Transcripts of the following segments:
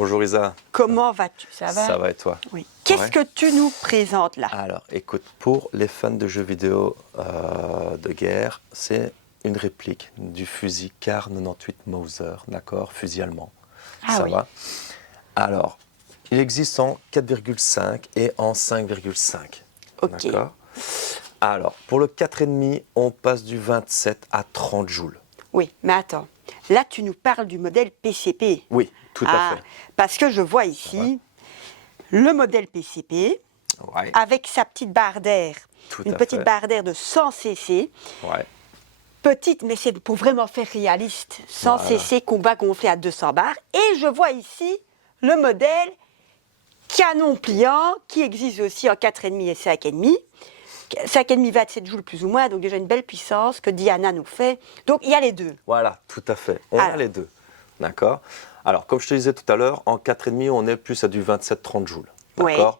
Bonjour Isa. Comment vas-tu? Ça va? Ça va et toi? Oui. Qu'est-ce Ouais. que tu nous présentes là? Alors, écoute, pour les fans de jeux vidéo de guerre, c'est une réplique du fusil Kar 98 Mauser, d'accord? Fusil allemand. Ah Ça oui. va? Alors, il existe en 4,5 et en 5,5. Ok. D'accord? Alors, pour le 4,5, on passe du 27 à 30 joules. Oui, mais attends. Là, tu nous parles du modèle PCP. Oui, tout à fait. Parce que je vois ici le modèle PCP Ouais, avec sa petite barre d'air. tout Une à petite fait. barre d'air de 100 cc. Ouais. Petite, mais c'est pour vraiment faire réaliste. 100 Voilà. cc qu'on va gonfler à 200 bars. Et je vois ici le modèle canon pliant qui existe aussi en 4,5 et 5,5. 5,5 27 joules plus ou moins, donc déjà une belle puissance que Diana nous fait. Donc il y a les deux. Voilà, tout à fait. On a Alors. les deux. D'accord? Alors, comme je te disais tout à l'heure, en 4,5, on est plus à du 27-30 joules. Ouais. D'accord?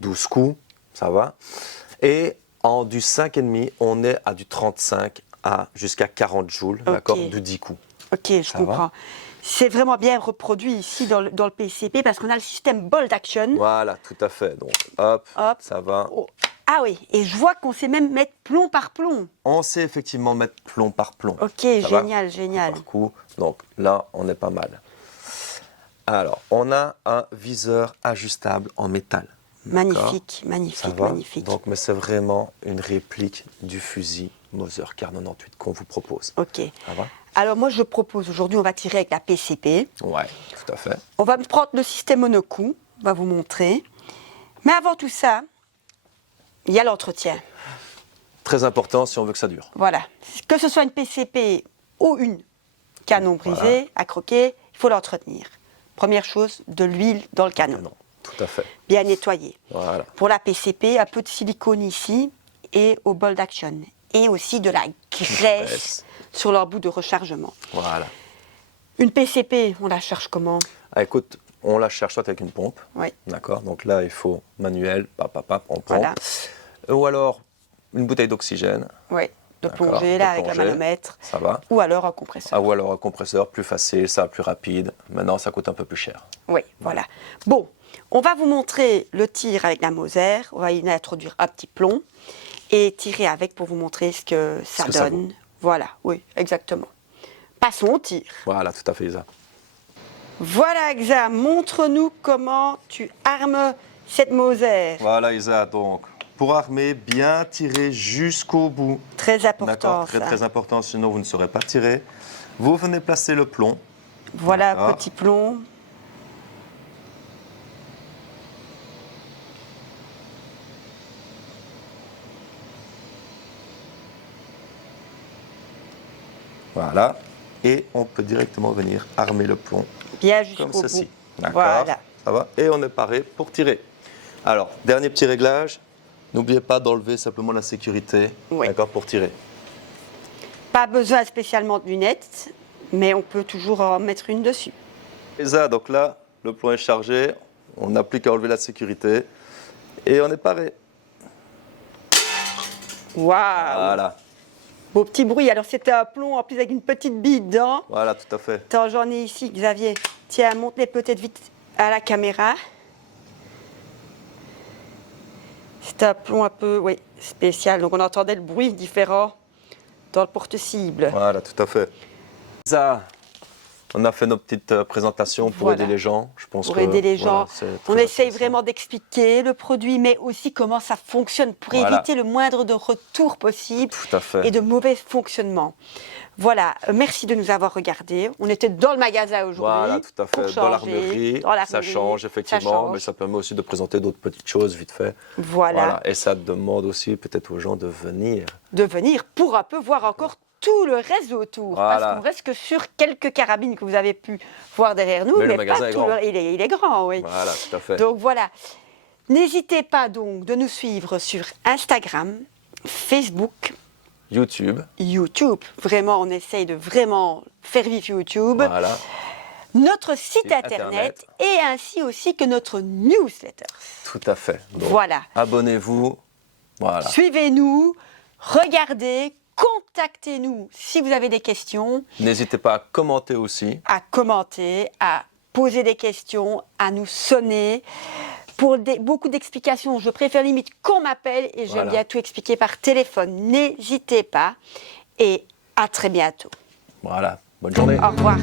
12 coups, ça va. Et en du 5,5, on est à du 35 à jusqu'à 40 joules, d'accord? Ok. De 10 coups. Ok, je Ça comprends. va. C'est vraiment bien reproduit ici dans le PCP parce qu'on a le système Bolt Action. Voilà, tout à fait. Donc, hop, Hop. ça va. Oh. Ah oui, et je vois qu'on sait même mettre plomb par plomb. On sait effectivement mettre plomb par plomb. Ok, Ça va? génial, génial. Par coup. Donc là, on est pas mal. Alors, on a un viseur ajustable en métal. D'accord? Magnifique, Ça magnifique, va? magnifique. Donc, mais c'est vraiment une réplique du fusil Mauser Kar 98 qu'on vous propose. Ok. Ça va? Alors moi je propose aujourd'hui, on va tirer avec la PCP. Ouais, tout à fait. On va prendre le système monocoup, on va vous montrer. Mais avant tout ça, il y a l'entretien. Très important si on veut que ça dure. Voilà. Que ce soit une PCP ou une canon brisé, Voilà. à croquer, il faut l'entretenir. Première chose, de l'huile dans le canon. Non, tout à fait. Bien nettoyé. Voilà. Pour la PCP, un peu de silicone ici et au bol d'action. Et aussi de la graisse Graisse. sur leur bout de rechargement. Voilà. Une PCP, on la cherche comment? Ah, écoute, on la cherche soit avec une pompe. Oui. D'accord? Donc là, il faut manuel, on pompe. Voilà. Ou alors une bouteille d'oxygène. Oui, de D'accord, plongée, de là, avec plongée. un manomètre. Ça va. Ou alors un compresseur. Ah, ou alors un compresseur plus facile, ça plus rapide. Maintenant, ça coûte un peu plus cher. Oui, voilà. Bon, on va vous montrer le tir avec la Mauser. On va y introduire un petit plomb et tirer avec pour vous montrer ce que ça que ça donne. Voilà, oui, exactement. Passons au tir. Voilà, tout à fait, Isa. Voilà, Xa, montre-nous comment tu armes cette Mauser. Voilà, Isa, donc, pour armer, bien tirer jusqu'au bout. Très important, D'accord, très ça. très important, sinon vous ne saurez pas tirer. Vous venez placer le plomb. Voilà, D'accord. petit plomb. Voilà. Et on peut directement venir armer le plomb Bien comme jusqu'au ceci. bout. D'accord. Voilà. Ça va. Et on est paré pour tirer. Alors, dernier petit réglage. N'oubliez pas d'enlever simplement la sécurité. Oui. D'accord, pour tirer. Pas besoin spécialement de lunettes, mais on peut toujours en mettre une dessus. Isa, donc là, le plomb est chargé. On n'a plus qu'à enlever la sécurité. Et on est paré. Waouh! Voilà. Beau petit bruit. Alors c'était un plomb en plus avec une petite bille dedans. Voilà, tout à fait. Attends, j'en ai ici, Xavier. Tiens, montre-les peut-être vite à la caméra. C'est un plomb un peu, oui, spécial. Donc on entendait le bruit différent dans le porte-cible. Voilà, tout à fait. Isa, on a fait nos petites présentations pour Voilà. aider les gens. Je pense Pour que, aider les voilà, gens. c'est très On essaye intéressant. vraiment d'expliquer le produit, mais aussi comment ça fonctionne pour Voilà. éviter le moindre de retour possible Tout à fait. et de mauvais fonctionnement. Voilà, merci de nous avoir regardés. On était dans le magasin aujourd'hui. Voilà, tout à pour fait. changer, Dans l'armerie, ça l'armerie, change ça effectivement, change. mais ça permet aussi de présenter d'autres petites choses vite fait. Voilà. Et ça demande aussi peut-être aux gens de venir. De venir pour un peu voir encore tout le reste autour. Voilà. Parce qu'on reste que sur quelques carabines que vous avez pu voir derrière nous. Mais le pas magasin est tout grand. il est grand, oui. Voilà, tout à fait. Donc voilà. N'hésitez pas donc de nous suivre sur Instagram, Facebook, YouTube, YouTube. Vraiment, on essaye de vraiment faire vivre YouTube. voilà, Notre site Site internet et ainsi aussi que notre newsletter. tout à fait. Donc, Voilà. abonnez-vous, voilà. Suivez-nous, regardez, contactez-nous si vous avez des questions, N'hésitez pas à commenter aussi. à commenter, à poser des questions, à nous sonner. Pour beaucoup d'explications, je préfère limite qu'on m'appelle et j'aime bien tout expliquer par téléphone. N'hésitez pas et à très bientôt. Voilà, bonne journée. Au revoir.